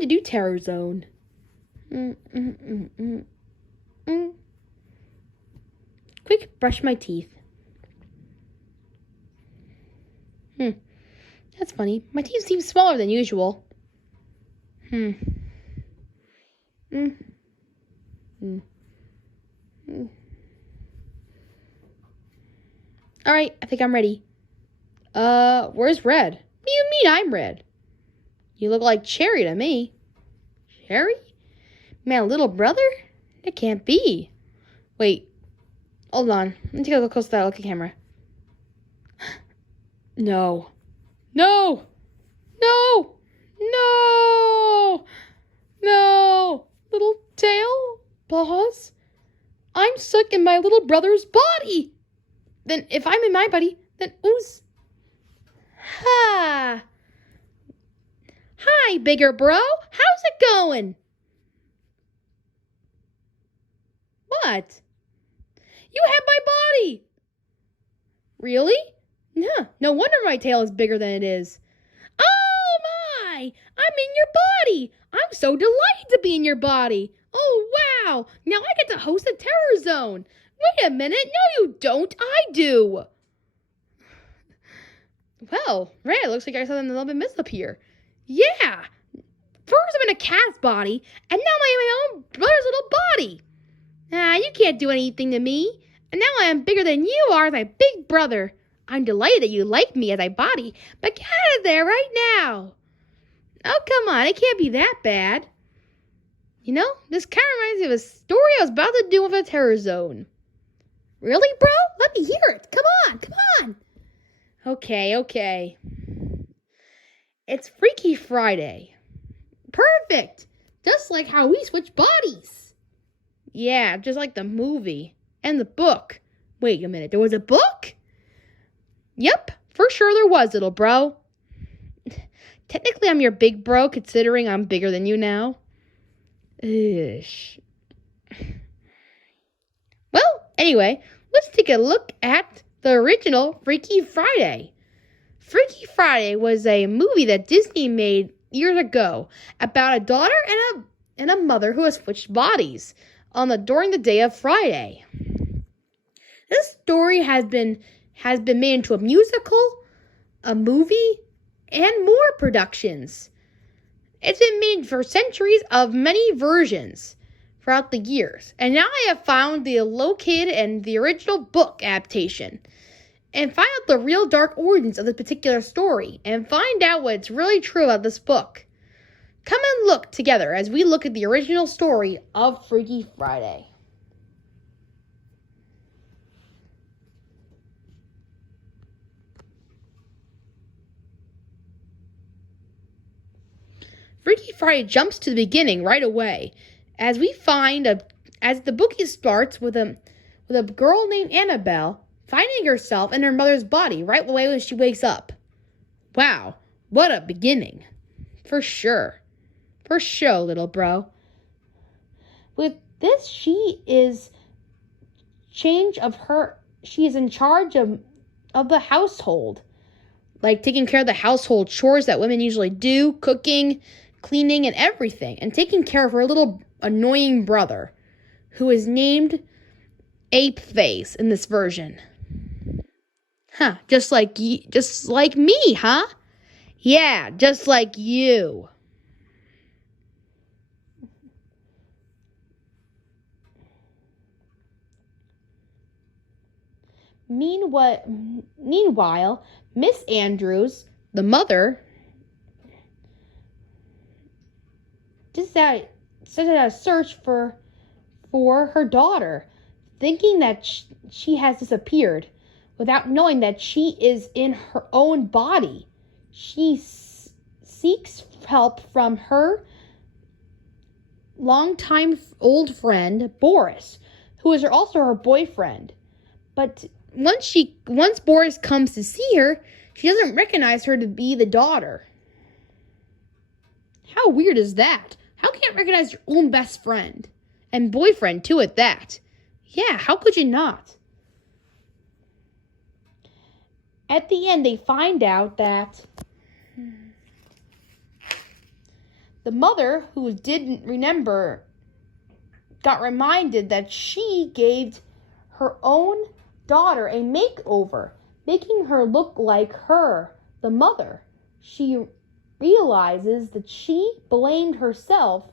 to do Terror Zone. Quick, brush my teeth. That's funny. My teeth seem smaller than usual. Alright, I think I'm ready. Where's Red? What do you mean I'm Red? You look like Cherry to me. Cherry? My little brother? It can't be. Wait. Hold on. Let me take a look close to that look at camera. No. No! No! No! No! Little tail? Paws? I'm stuck in my little brother's body! Then if I'm in my body, then who's... Ha! Hi, bigger bro. How's it going? What? You have my body! Really? Yeah, no wonder my tail is bigger than it is. Oh my! I'm in your body! I'm so delighted to be in your body! Oh wow! Now I get to host a Terror Zone! Wait a minute! No you don't! I do! Well, Red, looks like I got something a little bit messed up here. Yeah! First I'm in a cat's body, and now I'm in my own brother's little body! You can't do anything to me. And now I am bigger than you are, my big brother. I'm delighted that you like me as I body, but get out of there right now. Oh, come on, it can't be that bad. You know, this kind of reminds me of a story I was about to do with a Terror Zone. Really, bro? Let me hear it. Come on. Okay. It's Freaky Friday. Perfect. Just like how we switch bodies. Yeah, just like the movie. And the book. Wait a minute, there was a book? Yep, for sure there was, little bro. Technically, I'm your big bro, considering I'm bigger than you now. Ish. Well, anyway, let's take a look at the original Freaky Friday. Freaky Friday was a movie that Disney made years ago about a daughter and a mother who has switched bodies during the day of Friday. This story has been made into a musical, a movie, and more productions. It's been made for centuries of many versions throughout the years. And now I have found the located and the original book adaptation and find out the real dark origins of this particular story and find out what's really true about this book. Come and look together as we look at the original story of Freaky Friday. Freaky Friday jumps to the beginning right away, as the book starts with a girl named Annabelle finding herself in her mother's body right away when she wakes up. Wow, what a beginning! For sure, little bro. With this, she is in charge of the household, like taking care of the household chores that women usually do, cooking, cleaning, and everything, and taking care of her little annoying brother, who is named Ape Face in this version. Just like me, huh? Yeah, just like you. Meanwhile, Miss Andrews, the mother, set out a search for her daughter, thinking that she has disappeared, without knowing that she is in her own body. She seeks help from her longtime old friend, Boris, who is also her boyfriend. But once Boris comes to see her, she doesn't recognize her to be the daughter. How weird is that? How can you recognize your own best friend? And boyfriend, too, at that. Yeah, how could you not? At the end, they find out that the mother, who didn't remember, got reminded that she gave her own daughter a makeover, making her look like her, the mother. She realizes that she blamed herself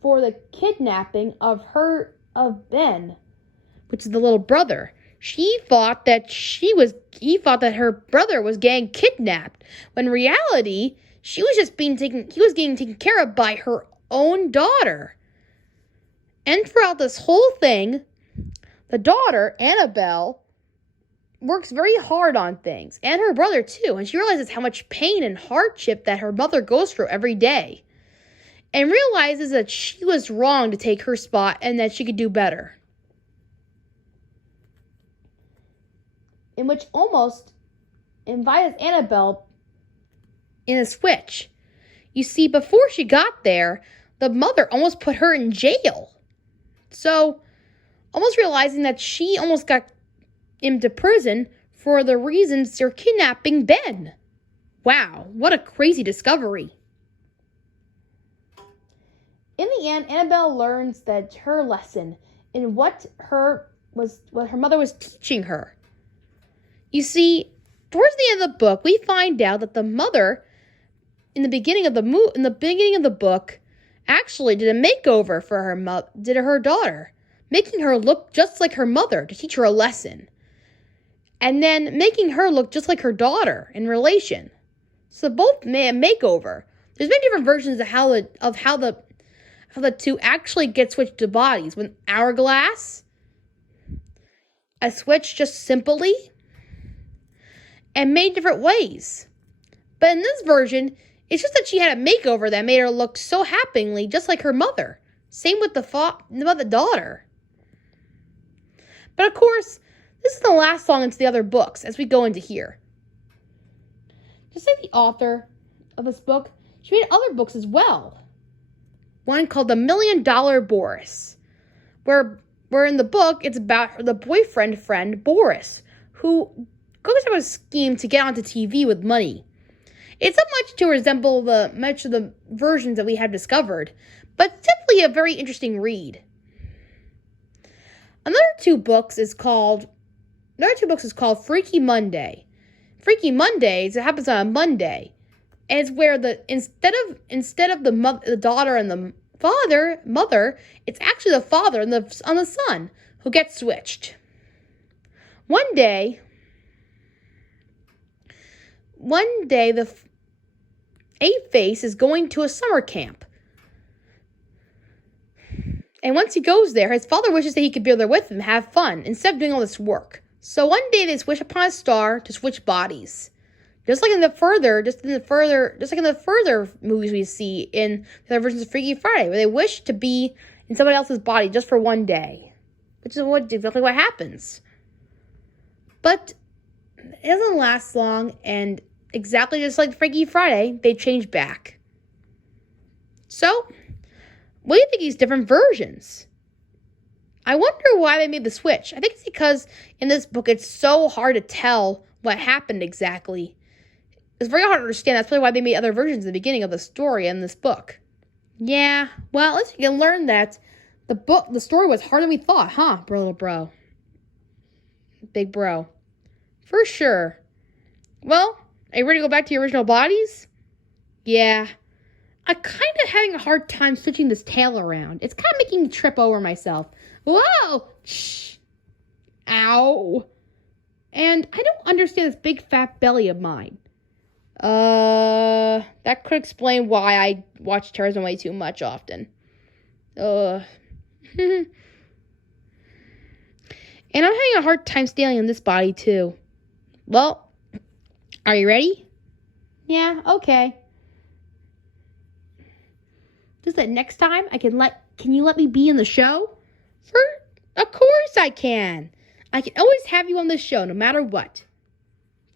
for the kidnapping of Ben, which is the little brother. He thought that her brother was getting kidnapped, when in reality, he was getting taken care of by her own daughter. And throughout this whole thing, the daughter, Annabelle, works very hard on things, and her brother too, and she realizes how much pain and hardship that her mother goes through every day, and realizes that she was wrong to take her spot and that she could do better. In which almost invites Annabelle in a switch. You see, before she got there, the mother almost put her in jail. So, almost realizing that she almost got into prison for the reasons they're kidnapping Ben. Wow, what a crazy discovery. In the end, Annabelle learns that her lesson in what her mother was teaching her. You see, towards the end of the book, we find out that the mother, in the beginning of the book, actually did a makeover for her daughter, making her look just like her mother to teach her a lesson, and then making her look just like her daughter in relation. So both made a makeover. There's many different versions of how the two actually get switched to bodies. With Hourglass, a switch just simply, and made different ways. But in this version, it's just that she had a makeover that made her look so happily just like her mother. Same with the daughter. But of course, this is the last song into the other books as we go into here. Just like the author of this book, she made other books as well. One called The $1 Million Boris, where in the book it's about the boyfriend friend Boris, who goes through a scheme to get onto TV with money. It's not much to resemble much of the versions that we have discovered, but it's definitely a very interesting read. Another two books is called Freaky Monday. Freaky Mondays, it happens on a Monday. And it's where instead of the daughter and the mother, it's actually the father and the son who get switched. One day, the A-Face is going to a summer camp. And once he goes there, his father wishes that he could be there with him, have fun, instead of doing all this work. So one day they wish upon a star to switch bodies. Just like in the further movies we see in the versions of Freaky Friday, where they wish to be in someone else's body just for one day. Which is exactly what happens. But it doesn't last long, and exactly just like Freaky Friday, they change back. So, what do you think of these different versions? I wonder why they made the switch. I think it's because in this book it's so hard to tell what happened exactly. It's very hard to understand. That's probably why they made other versions at the beginning of the story in this book. Yeah, well, at least you can learn that the story was harder than we thought, huh, little bro? Big bro. For sure. Well, are you ready to go back to your original bodies? Yeah. I'm kind of having a hard time switching this tail around. It's kind of making me trip over myself. Whoa! Shh! Ow! And I don't understand this big fat belly of mine. That could explain why I watch Tarzan way too much often. And I'm having a hard time staying in this body too. Well, are you ready? Yeah, okay. Just that next time can you let me be in the show? Of course I can. I can always have you on the show no matter what.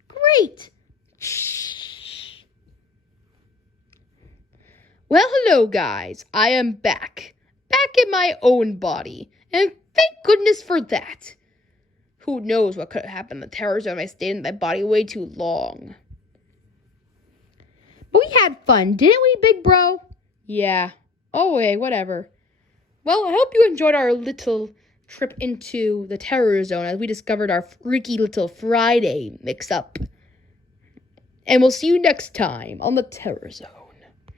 Great. Shh. Well, hello guys. I am back. Back in my own body. And thank goodness for that. Who knows what could have happened to the terror zone if I stayed in that body way too long. But we had fun, didn't we, big bro? Yeah. Oh, okay, whatever. Well, I hope you enjoyed our little trip into the terror zone as we discovered our freaky little Friday mix-up. And we'll see you next time on the Terror Zone.